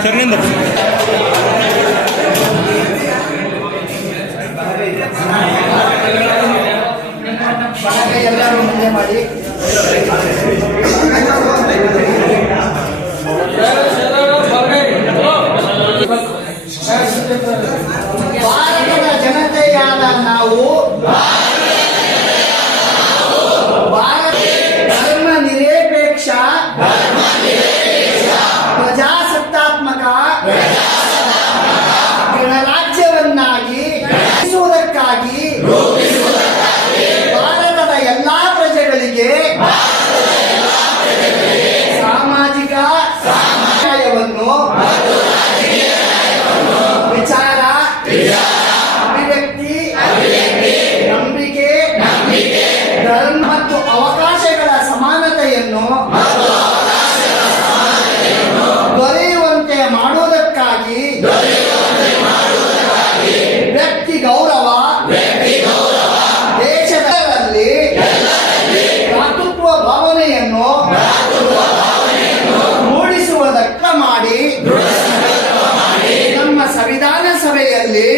lecture-nya enggak ಜನತೆಯಾದ ನಾವು West. ಭಾವನೆಯನ್ನು ಮೂಡಿಸುವ ಮಾಡಿ ನಮ್ಮ ಸಂವಿಧಾನ ಸಭೆಯಲ್ಲಿ